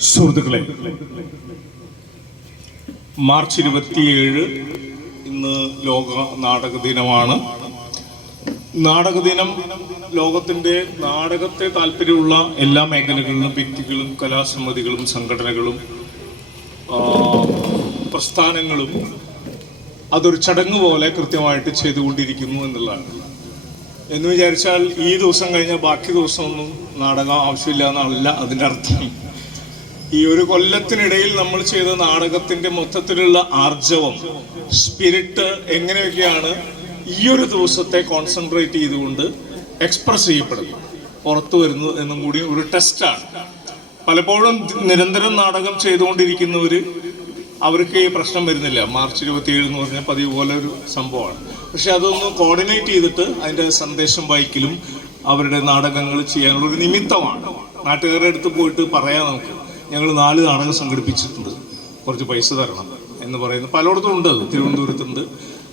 സുഹൃത്തുക്കളെ, മാർച്ച് 27 ഇന്ന് ലോക നാടക ദിനമാണ്. നാടക ദിനം ലോകത്തിൻ്റെ നാടകത്തെ താല്പര്യമുള്ള എല്ലാ മേഖലകളിലും വ്യക്തികളും കലാസമിതികളും സംഘടനകളും പ്രസ്ഥാനങ്ങളും അതൊരു ചടങ്ങ് പോലെ കൃത്യമായിട്ട് ചെയ്തുകൊണ്ടിരിക്കുന്നു എന്നുള്ളതാണ്. എന്ന് വിചാരിച്ചാൽ ഈ ദിവസം കഴിഞ്ഞാൽ ബാക്കി ദിവസമൊന്നും നാടകം ആവശ്യമില്ല എന്നല്ല അതിൻ്റെ അർത്ഥം. ഈ ഒരു കൊല്ലത്തിനിടയിൽ നമ്മൾ ചെയ്ത നാടകത്തിൻ്റെ മൊത്തത്തിലുള്ള ആർജവം, സ്പിരിറ്റ് എങ്ങനെയൊക്കെയാണ് ഈ ഒരു ദിവസത്തെ കോൺസെൻട്രേറ്റ് ചെയ്തുകൊണ്ട് എക്സ്പ്രസ് ചെയ്യപ്പെടുന്നത്, പുറത്തു വരുന്നു എന്നും കൂടി ഒരു ടെസ്റ്റാണ്. പലപ്പോഴും നിരന്തരം നാടകം ചെയ്തുകൊണ്ടിരിക്കുന്നവർ അവർക്ക് ഈ പ്രശ്നം വരുന്നില്ല. മാർച്ച് 27 എന്ന് പറഞ്ഞാൽ പതിവ് പോലെ ഒരു സംഭവമാണ്. പക്ഷെ അതൊന്ന് കോർഡിനേറ്റ് ചെയ്തിട്ട് അതിൻ്റെ സന്ദേശം വായിക്കലും അവരുടെ നാടകങ്ങൾ ചെയ്യാനുള്ളൊരു നിമിത്തമാണ്. നാട്ടുകാരുടെ അടുത്ത് പോയിട്ട് പറയാം, നമുക്ക് ഞങ്ങൾ 4 നാടകം സംഘടിപ്പിച്ചിട്ടുണ്ട്, കുറച്ച് പൈസ തരണം എന്ന് പറയുന്നത് പലയിടത്തും ഉണ്ട്. അത് തിരുവനന്തപുരത്തുണ്ട്,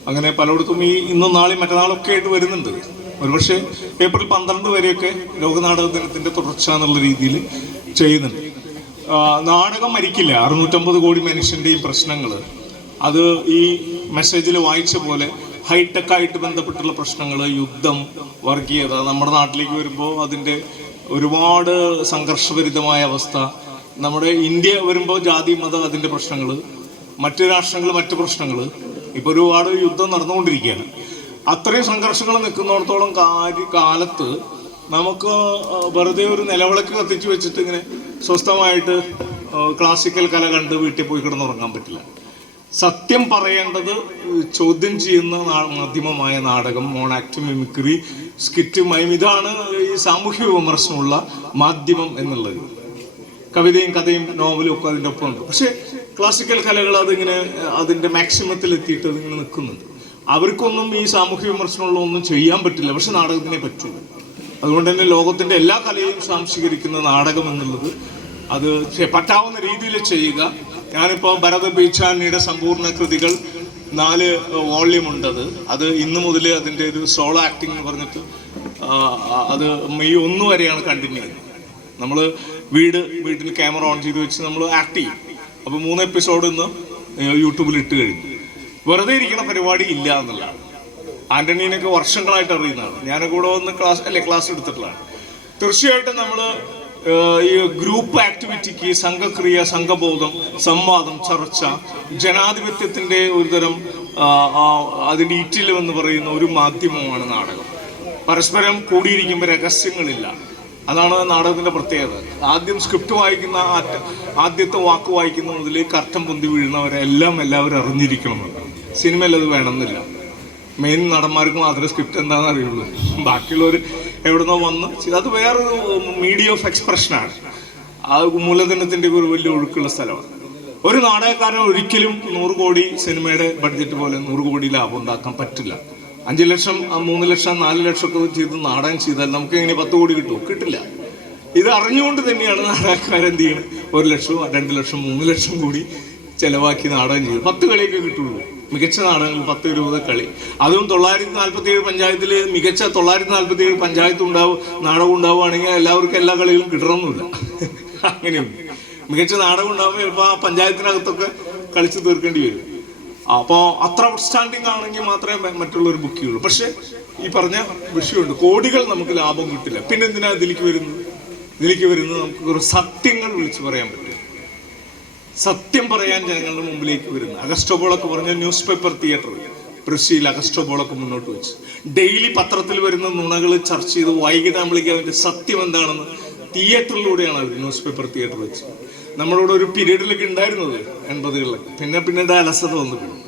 അങ്ങനെ പലയിടത്തും ഈ ഇന്നും നാളെയും മറ്റന്നാളൊക്കെ ആയിട്ട് വരുന്നുണ്ട്. ഒരുപക്ഷെ ഏപ്രിൽ 12 വരെയൊക്കെ ലോകനാടക ദിനത്തിൻ്റെ തുടർച്ച എന്നുള്ള രീതിയിൽ ചെയ്യുന്നുണ്ട്. നാടകം മരിക്കില്ല. 650 കോടി മനുഷ്യൻ്റെയും പ്രശ്നങ്ങൾ, അത് ഈ മെസ്സേജിൽ വായിച്ച പോലെ ഹൈടെക്കായിട്ട് ബന്ധപ്പെട്ടുള്ള പ്രശ്നങ്ങൾ, യുദ്ധം, വർഗീയത, നമ്മുടെ നാട്ടിലേക്ക് വരുമ്പോൾ അതിൻ്റെ ഒരുപാട് സംഘർഷഭരിതമായ അവസ്ഥ. നമ്മുടെ ഇന്ത്യ വരുമ്പോൾ ജാതി മത അതിൻ്റെ പ്രശ്നങ്ങൾ, മറ്റ് രാഷ്ട്രങ്ങൾ മറ്റ് പ്രശ്നങ്ങൾ. ഇപ്പോൾ ഒരുപാട് യുദ്ധം നടന്നുകൊണ്ടിരിക്കുകയാണ്. അത്രയും സംഘർഷങ്ങൾ നിൽക്കുന്നിടത്തോളം കാലത്ത് നമുക്ക് വെറുതെ ഒരു നിലവിളക്ക് കത്തിച്ച് വെച്ചിട്ട് ഇങ്ങനെ സ്വസ്ഥമായിട്ട് ക്ലാസിക്കൽ കല കണ്ട് വീട്ടിൽ പോയി കിടന്നുറങ്ങാൻ പറ്റില്ല. സത്യം പറയേണ്ടത് ചോദ്യം ചെയ്യുന്ന മാധ്യമമായ നാടകം, മോണാക്ട്, മിമിക്രി, സ്കിറ്റ്, മൈം, ഇതാണ് ഈ സാമൂഹ്യ വിമർശനമുള്ള മാധ്യമം എന്നുള്ളത്. കവിതയും കഥയും നോവലും ഒക്കെ അതിൻ്റെ ഒപ്പം ഉണ്ട്. പക്ഷേ ക്ലാസിക്കൽ കലകൾ അതിങ്ങനെ അതിൻ്റെ മാക്സിമത്തിൽ എത്തിയിട്ട് അതിങ്ങനെ നിൽക്കുന്നുണ്ട്. അവർക്കൊന്നും ഈ സാമൂഹ്യ വിമർശനമുള്ള ഒന്നും ചെയ്യാൻ പറ്റില്ല, പക്ഷെ നാടകത്തിനെ പറ്റുള്ളൂ. അതുകൊണ്ട് തന്നെ ലോകത്തിൻ്റെ എല്ലാ കലയും സാംശീകരിക്കുന്ന നാടകം എന്നുള്ളത് അത് പറ്റാവുന്ന രീതിയിൽ ചെയ്യുക. ഞാനിപ്പോൾ ഭരത് ബീച്ചാനിയുടെ സമ്പൂർണ്ണ കൃതികൾ 4 വോള്യൂം ഉണ്ട്. അത് ഇന്ന് മുതൽ അതിൻ്റെ ഒരു സോളോ ആക്ടിങ് എന്ന് പറഞ്ഞിട്ട് അത് മെയ് 1 വരെയാണ് കണ്ടിന്യൂ ചെയ്യുന്നത്. നമ്മൾ വീട്ടിൽ ക്യാമറ ഓൺ ചെയ്ത് വെച്ച് നമ്മൾ ആക്ട് ചെയ്യും. അപ്പോൾ 3 എപ്പിസോഡ് ഇന്ന് യൂട്യൂബിൽ ഇട്ട് കഴിഞ്ഞു. വെറുതെ ഇരിക്കുന്ന പരിപാടി ഇല്ല എന്നുള്ളതാണ്. ആൻ്റണീനൊക്കെ വർഷങ്ങളായിട്ട് അറിയുന്നതാണ്. ഞാനൊക്കെ കൂടെ വന്ന് ക്ലാസ് എടുത്തിട്ടുള്ളതാണ്. തീർച്ചയായിട്ടും നമ്മൾ ഈ ഗ്രൂപ്പ് ആക്ടിവിറ്റിക്ക്, സംഘക്രിയ, സംഘബോധം, സംവാദം, ചർച്ച, ജനാധിപത്യത്തിൻ്റെ ഒരുതരം അതിൻ്റെ ഈറ്റിലും എന്ന് പറയുന്ന ഒരു മാധ്യമമാണ് നാടകം. പരസ്പരം കൂടിയിരിക്കുമ്പോൾ രഹസ്യങ്ങളില്ല. അതാണ് നാടകത്തിൻ്റെ പ്രത്യേകത. ആദ്യം സ്ക്രിപ്റ്റ് വായിക്കുന്ന ആദ്യത്തെ വാക്ക് വായിക്കുന്ന മുതൽ കർട്ടൻ പൊന്തി വീഴുന്നവരെല്ലാം എല്ലാവരും അറിഞ്ഞിരിക്കണമെന്ന്. സിനിമയിൽ അത് വേണമെന്നില്ല. മെയിൻ നടന്മാർക്ക് മാത്രമേ സ്ക്രിപ്റ്റ് എന്താണെന്ന് അറിയുള്ളൂ. ബാക്കിയുള്ളവർ എവിടുന്നോ വന്ന് അത് വേറൊരു മീഡിയ ഓഫ് എക്സ്പ്രഷനാണ്. ആ മൂലധനത്തിൻ്റെ ഒരു വലിയ ഒഴുക്കുള്ള സ്ഥലമാണ്. ഒരു നാടകക്കാരൻ ഒരിക്കലും 100 കോടി സിനിമയുടെ ബഡ്ജറ്റ് പോലെ 100 കോടി ലാഭം ഉണ്ടാക്കാൻ പറ്റില്ല. 5 ലക്ഷം, 3 ലക്ഷം, 4 ലക്ഷം ഒക്കെ ചെയ്ത് നാടകം ചെയ്താൽ നമുക്ക് എങ്ങനെ 10 കോടി കിട്ടുമോ? കിട്ടില്ല. ഇത് അറിഞ്ഞുകൊണ്ട് തന്നെയാണ് നാടകക്കാരെന്ത് ചെയ്യുന്നത്, 1 ലക്ഷം, 2 ലക്ഷം, 3 ലക്ഷം കൂടി ചിലവാക്കി നാടകം ചെയ്തു. 10 കളിയൊക്കെ കിട്ടുള്ളൂ. മികച്ച നാടകങ്ങൾ 10-20 കളി. അതും 947 പഞ്ചായത്തിൽ മികച്ച 947 പഞ്ചായത്ത് നാടകം ഉണ്ടാവുകയാണെങ്കിൽ എല്ലാവർക്കും എല്ലാ കളികളും കിട്ടണമെന്നില്ല. അങ്ങനെയുണ്ട്. മികച്ച നാടകം ഉണ്ടാകുമ്പോൾ ചിലപ്പോൾ ആ പഞ്ചായത്തിനകത്തൊക്കെ കളിച്ച് തീർക്കേണ്ടി വരും. അപ്പോൾ അത്ര ഔട്ട്സ്റ്റാൻഡിങ് ആണെങ്കിൽ മാത്രമേ മറ്റുള്ളവർ ബുക്ക് ചെയ്യുള്ളൂ. പക്ഷെ ഈ പറഞ്ഞ വിഷയമുണ്ട്, കോടികൾ നമുക്ക് ലാഭം കിട്ടില്ല. പിന്നെ എന്തിനാ ഇതിലേക്ക് വരുന്നത്? നമുക്ക് ഒരു സത്യങ്ങൾ വിളിച്ചു പറയാൻ പറ്റും. സത്യം പറയാൻ ജനങ്ങളുടെ മുമ്പിലേക്ക് വരുന്നത്. അഗസ്റ്റോബോളൊക്കെ പറഞ്ഞ ന്യൂസ് പേപ്പർ തിയേറ്റർ ബ്രസീൽ അഗസ്റ്റോബോളൊക്കെ മുന്നോട്ട് വെച്ച് ഡെയിലി പത്രത്തിൽ വരുന്ന നുണകൾ ചർച്ച ചെയ്ത് വൈകിട്ട് നമ്മളേക്ക് അതിൻ്റെ സത്യം എന്താണെന്ന് തിയേറ്ററിലൂടെയാണ് അവർ ന്യൂസ് പേപ്പർ തിയേറ്റർ വെച്ച്. നമ്മളോട് ഒരു പീരീഡിലൊക്കെ ഉണ്ടായിരുന്നത് 80കളിലൊക്കെ. പിന്നെ അലസത വന്നിട്ടുണ്ട്.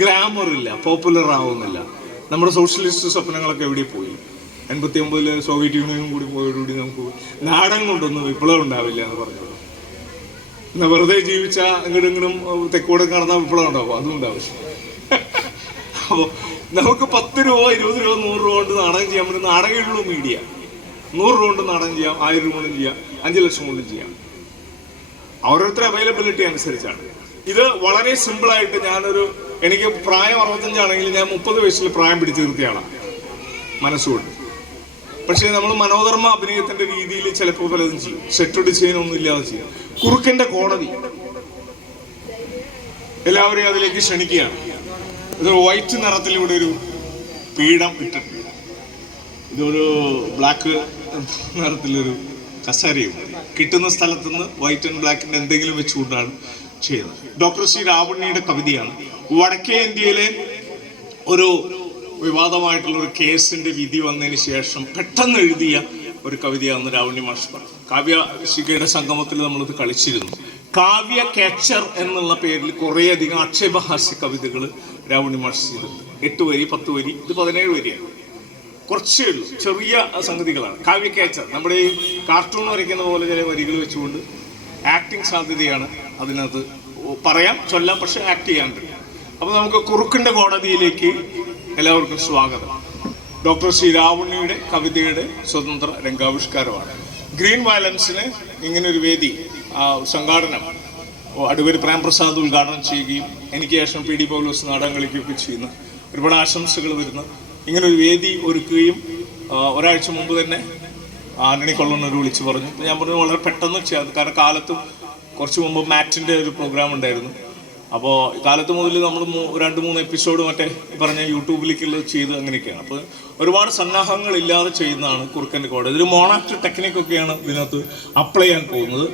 ഗ്ലാമർ ഇല്ല, പോപ്പുലർ ആവുന്നില്ല. നമ്മുടെ സോഷ്യലിസ്റ്റ് സ്വപ്നങ്ങളൊക്കെ എവിടെ പോയി? 89 സോവിയറ്റ് യൂണിയനും കൂടി പോയതോടുകൂടി നമുക്ക് നാടകം കൊണ്ടൊന്നും വിപ്ലവം ഉണ്ടാവില്ല എന്ന് പറഞ്ഞു. എന്നാൽ വെറുതെ ജീവിച്ച ഇങ്ങോട്ടും തെക്കോടെ നടന്ന വിപ്ലവം ഉണ്ടാവും, അതും ഉണ്ടാവും. അപ്പോൾ നമുക്ക് 10 രൂപ, 20 രൂപ, 100 രൂപ കൊണ്ട് നാടകം ചെയ്യാൻ പറ്റും. നാടകമുള്ളൂ മീഡിയ. 100 രൂപ കൊണ്ട് നാടകം ചെയ്യാം, 1000 രൂപ കൊണ്ടും ചെയ്യാം, 5 ലക്ഷം കൊണ്ടും ചെയ്യാം. ഓരോരുത്തരുടെ അവൈലബിലിറ്റി അനുസരിച്ചാണ്. ഇത് വളരെ സിമ്പിളായിട്ട് എനിക്ക് പ്രായം 65 ആണെങ്കിൽ ഞാൻ 30 വയസ്സിൽ പ്രായം പിടിച്ചു നിർത്തിയാണ് മനസ്സുകൊണ്ട്. പക്ഷേ നമ്മൾ മനോധർമ്മ അഭിനയത്തിന്റെ രീതിയിൽ ചിലപ്പോൾ പലതും ചെയ്യും. സെറ്റ് ഡിസൈൻ ഒന്നും ഇല്ലാതെ ചെയ്യും. കുറുക്കന്റെ കോടതി എല്ലാവരെയും അതിലേക്ക് ക്ഷണിക്കുകയാണ്. ഇതൊരു വൈറ്റ് നിറത്തിൽ ഇവിടെ ഒരു പീഠം ഇട്ടിട്ടുണ്ട്. ഇതൊരു ബ്ലാക്ക് നിറത്തിലൊരു കസേരയും കിട്ടുന്ന സ്ഥലത്ത് നിന്ന് വൈറ്റ് ആൻഡ് ബ്ലാക്കിന്റെ എന്തെങ്കിലും വെച്ചുകൊണ്ടാണ് ചെയ്യുന്നത്. ഡോക്ടർ സി രാവണിയുടെ കവിതയാണ്. വടക്കേ ഇന്ത്യയിലെ ഒരു വിവാദമായിട്ടുള്ള ഒരു കേസിന്റെ വിധി വന്നതിന് ശേഷം പെട്ടെന്ന് എഴുതിയ ഒരു കവിതയാണെന്ന് രാവണി മാഷ് പറഞ്ഞു. കാവ്യശിഖയുടെ സംഗമത്തിൽ നമ്മളിത് കളിച്ചിരുന്നു. കാവ്യ കാച്ചർ എന്നുള്ള പേരിൽ കുറേയധികം ആക്ഷേപഹാസ്യ കവിതകൾ രാവണി മാഷ് ചെയ്തിട്ടുണ്ട്. 8 വരി 10 വരി, ഇത് 17 വരിയാണ്. കുറച്ചേ ഉള്ളൂ, ചെറിയ സംഗതികളാണ്. കാവ്യ കാച്ചർ നമ്മുടെ ഈ കാർട്ടൂൺ വരയ്ക്കുന്ന പോലെ ചില വരികൾ വെച്ചുകൊണ്ട് ആക്ടിങ് സാധ്യതയാണ് അതിനകത്ത്. പറയാം, ചൊല്ലാം, പക്ഷെ ആക്ട് ചെയ്യാണ്ട്. അപ്പോൾ നമുക്ക് കുറുക്കൻ്റെ കോടതിയിലേക്ക് എല്ലാവർക്കും സ്വാഗതം. ഡോക്ടർ സി രാവണിയുടെ കവിതയുടെ സ്വതന്ത്ര രംഗാവിഷ്കാരമാണ്. ഗ്രീൻ വയലൻസിന് ഇങ്ങനൊരു വേദി സംഘാടനം അടൂർ പ്രേംപ്രസാദ് ഉദ്ഘാടനം ചെയ്യുകയും എനിക്ക് ശേഷം പി ഡി പൗലോസ് നാടകം കളിക്കുകയൊക്കെ ചെയ്യുന്ന ഒരുപാട് ആശംസകൾ വരുന്ന ഇങ്ങനൊരു വേദി ഒരുക്കുകയും ഒരാഴ്ച മുമ്പ് തന്നെ ആന്റണി കൊള്ളനൂർ വിളിച്ച് പറഞ്ഞു. ഞാൻ പറഞ്ഞു വളരെ പെട്ടെന്ന് ചെയ്യാം, കാരണം കാലത്തും കുറച്ച് മുമ്പ് മാറ്റിൻ്റെ ഒരു പ്രോഗ്രാം ഉണ്ടായിരുന്നു. അപ്പോൾ കാലത്ത് മുതൽ നമ്മൾ 2-3 എപ്പിസോഡ് മറ്റേ പറഞ്ഞ യൂട്യൂബിലേക്കുള്ളത് ചെയ്ത് അങ്ങനെയൊക്കെയാണ്. അപ്പോൾ ഒരുപാട് സന്നാഹങ്ങളില്ലാതെ ചെയ്യുന്നതാണ് കുറുക്കൻ്റെ കോടതി. ഇതൊരു മോണാക്ട് ടെക്നിക്കൊക്കെയാണ് ഇതിനകത്ത് അപ്ലൈ ചെയ്യാൻ പോകുന്നത്.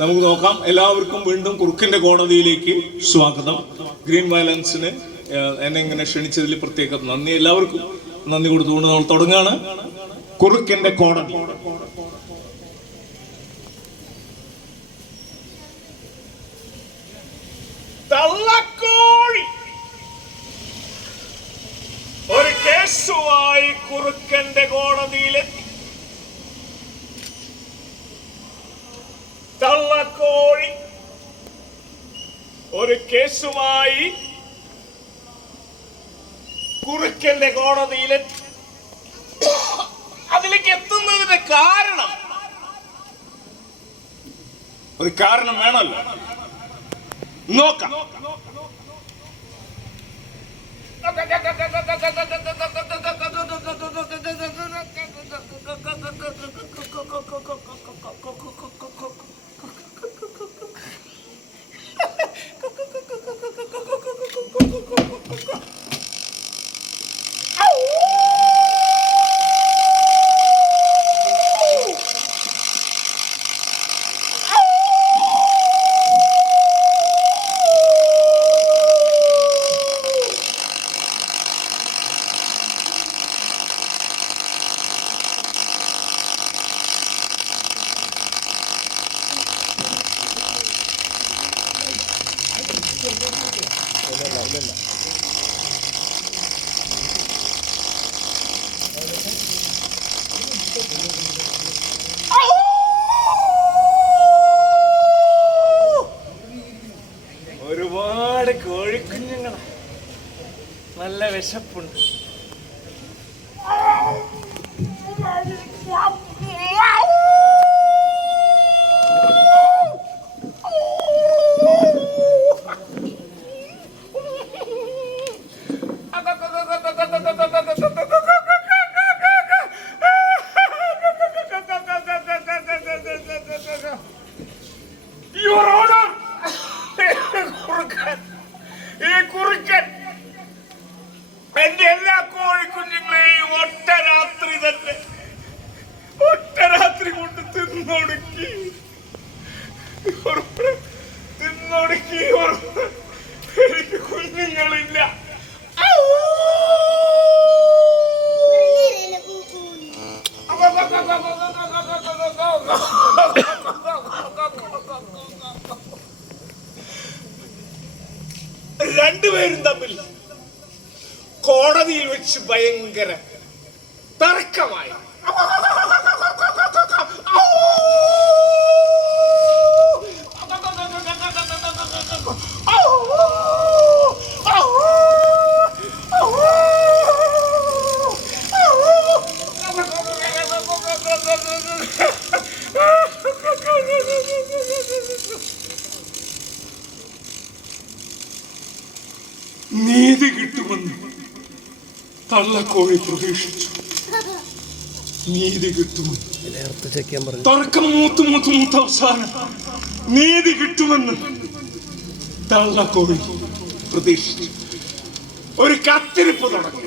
നമുക്ക് നോക്കാം. എല്ലാവർക്കും വീണ്ടും കുറുക്കൻ്റെ കോടതിയിലേക്ക് സ്വാഗതം. ഗ്രീൻ വയലൻസിന് എന്നെ ഇങ്ങനെ ക്ഷണിച്ചതിൽ പ്രത്യേകം നന്ദി. എല്ലാവർക്കും നന്ദി കൊടുത്തുകൊണ്ട് നമ്മൾ തുടങ്ങുകയാണ്. കുറുക്കൻ്റെ കോടതി. തള്ളക്കോഴി ഒരു കേസുമായി കുറുക്കന്റെ കോടതിയിലെത്തി. തള്ളക്കോഴി ഒരു കേസുമായി കുറുക്കന്റെ കോടതിയിലെത്തി. അതിലേക്ക് എത്തുന്നതിന്റെ കാരണം ഒരു കാരണം വേണമല്ലോ. നോക്കാം. ഒരുപാട് കോഴിക്കുഞ്ഞുങ്ങളാ, നല്ല വിശപ്പുണ്ട്. എന്റെ എല്ലാ കോഴിക്കുഞ്ഞുങ്ങളെയും ഒറ്റ രാത്രി കൊണ്ട് തിന്നൊടുക്കി. എനിക്ക് കുഞ്ഞുങ്ങളില്ല. രണ്ടുപേരും തമ്മിൽ കോടതിയിൽ വെച്ച് ഭയങ്കര തർക്കമായി. നീതി കിട്ടുമെന്ന് തള്ളക്കോഴി പ്രതീക്ഷിച്ചു. നീതി കിട്ടുമെന്ന്. തർക്കം മൂത്ത് അവസാനം നീതി കിട്ടുമെന്ന് തള്ളക്കോഴി പ്രതീക്ഷിച്ചു. ഒരു കാത്തിരിപ്പ് തുടങ്ങി.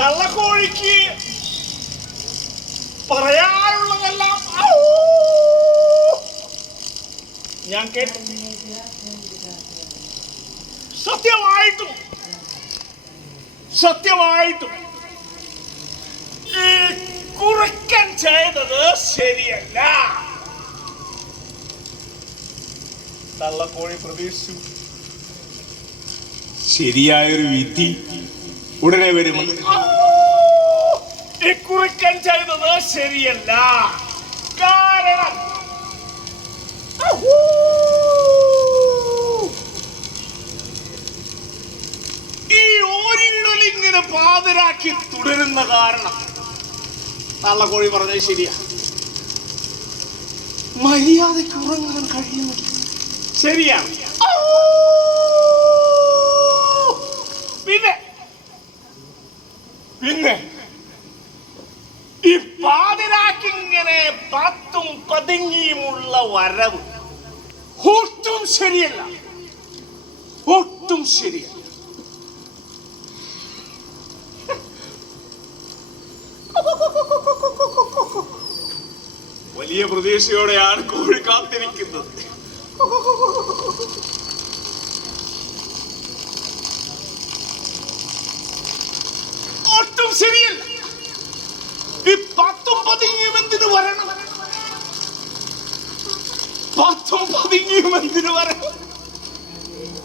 തള്ളക്കോഴിക്ക് പറയാനുള്ളതെല്ലാം ഞാൻ കേട്ടു. സത്യമായിട്ടും ഈ കുറുക്കൻ ചെയ്തത് ശരിയല്ല. തള്ളക്കോഴി പ്രതീക്ഷിച്ചു ശരിയായൊരു വിധി ഉടനെ വരുമെന്ന്. ഈ കുറുക്കൻ ചെയ്തത് ശരിയല്ല. കാരണം ഈ ഓരിടലിങ്ങനെ പാതിരാക്കി തുടരുന്ന കാരണം തള്ളക്കോഴി പറഞ്ഞത് ശരിയാ. മര്യാദയ്ക്ക് ഉറങ്ങാൻ കഴിയുന്നില്ല. ശരിയാണ്. പിന്നെ ഈ പാതിരാക്കിങ്ങനെ പത്തും പതുങ്ങിയുമുള്ള വരവ് ഒട്ടും ശരിയല്ല. വലിയ പ്രതീക്ഷയോടെയാണ് കോഴി കാത്തിരിക്കുന്നത്. ഒട്ടും ശരിയല്ല. ഈ പത്തും പതുങ്ങിയും എന്തിനു വരണം?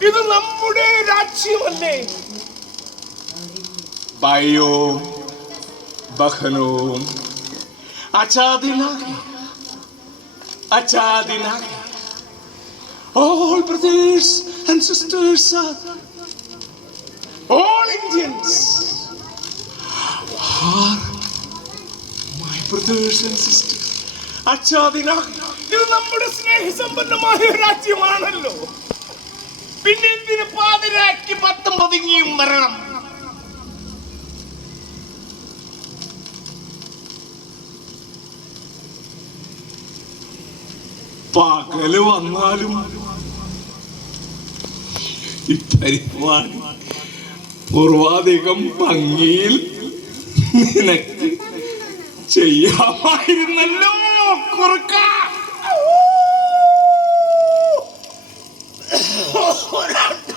ഇത് നമ്മുടെ രാജ്യമല്ലേ? ഭായിയോം ബഹനോം ആചാദിനാകെ all brothers and sisters, all Indians are my brothers and sisters. ആചാദിനാകെ, ഇത് നമ്മുടെ സ്നേഹസമ്പന്നമായ രാജ്യമാണല്ലോ. പിന്നെ എന്തിന് പാതിരാക്കി പത്തും പതുങ്ങിയും വരണം? പകല് വന്നാലും ഈ പരിപാടി പൂർവാധികം ഭംഗിയിൽ നിനക്ക് ചെയ്യാമായിരുന്നല്ലോ കുറുക്ക.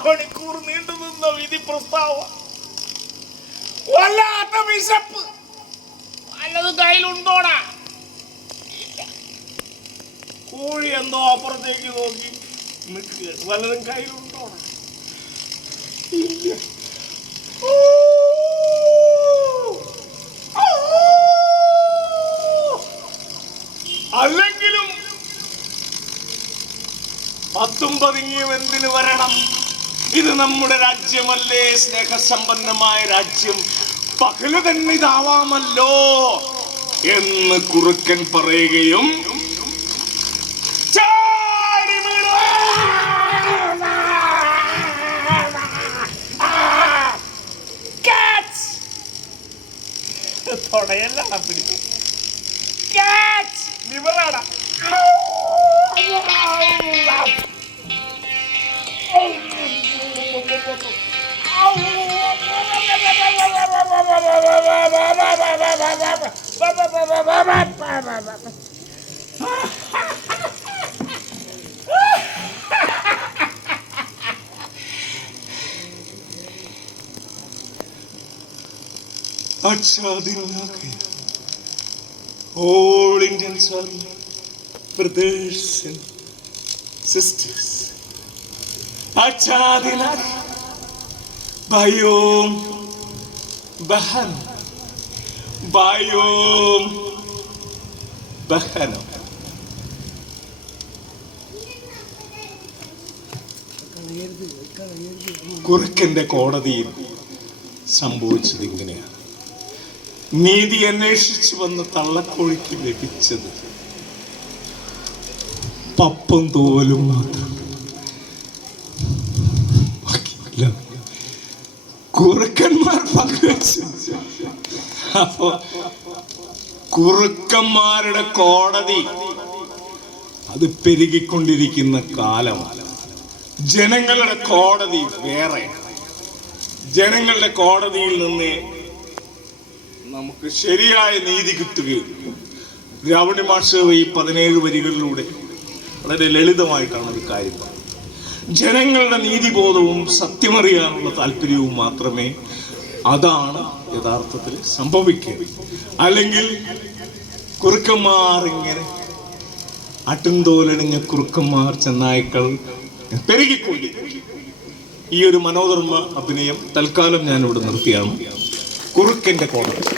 മണിക്കൂർ നീണ്ടു നിന്ന വിധി പ്രസ്താവം. വല്ലാത്ത വിശപ്പ്. വല്ലതും കയ്യിലുണ്ടോടാ? കോഴി എന്തോ അപ്പുറത്തേക്ക് നോക്കി നിൽക്കുക. വല്ലതും കയ്യിലുണ്ടോടാ? ഇല്ല. അല്ലെങ്കിലും പത്തും പതുങ്ങിയും എന്തിനു വരണം? ഇത് നമ്മുടെ രാജ്യമല്ലേ, സ്നേഹസമ്പന്നമായ രാജ്യം. പകല് തന്നെ ഇതാവാമല്ലോ എന്ന് കുറുക്കൻ പറയുകയും തൊടയല്ല പിടിക്കും. ലിവറാടാ. All Indians are brothers and sisters. Achadinak Bayom Bahan Bayom Bahan കുറുക്കന്റെ കോടതിയിൽ സംഭവിച്ചത് ഇങ്ങനെയാണ്. നീതി അന്വേഷിച്ചു വന്ന തള്ളക്കോഴിക്ക് ലഭിച്ചത് പപ്പും തോലും മാത്രം. കുറുക്കന്മാർ പങ്കുവച്ചു. അപ്പോ കുറുക്കന്മാരുടെ കോടതി അത് പെരുകിക്കൊണ്ടിരിക്കുന്ന കാലമാണ്. ജനങ്ങളുടെ കോടതി വേറെ. ജനങ്ങളുടെ കോടതിയിൽ നിന്ന് നമുക്ക് ശരിയായ നീതി കിട്ടുകയുള്ളൂ. രാവണി മാഷ് ഈ 17 വരികളിലൂടെ വളരെ ലളിതമായിട്ടാണ് ഒരു കാര്യം പറഞ്ഞത്. ജനങ്ങളുടെ നീതിബോധവും സത്യമറിയാനുള്ള താല്പര്യവും മാത്രമേ അതാണ് യഥാർത്ഥത്തിൽ സംഭവിക്കുക. അല്ലെങ്കിൽ കുറുക്കന്മാർ ഇങ്ങനെ അട്ടുംതോലണിഞ്ഞ കുറുക്കന്മാർ ചെന്നായ്ക്കൾ പെരുകിക്കൊണ്ടിരിക്കും. ഈ ഒരു മനോധർമ്മ അഭിനയം തൽക്കാലം ഞാൻ ഇവിടെ നിർത്തിയാണ്. കുറുക്കന്റെ കോടതി.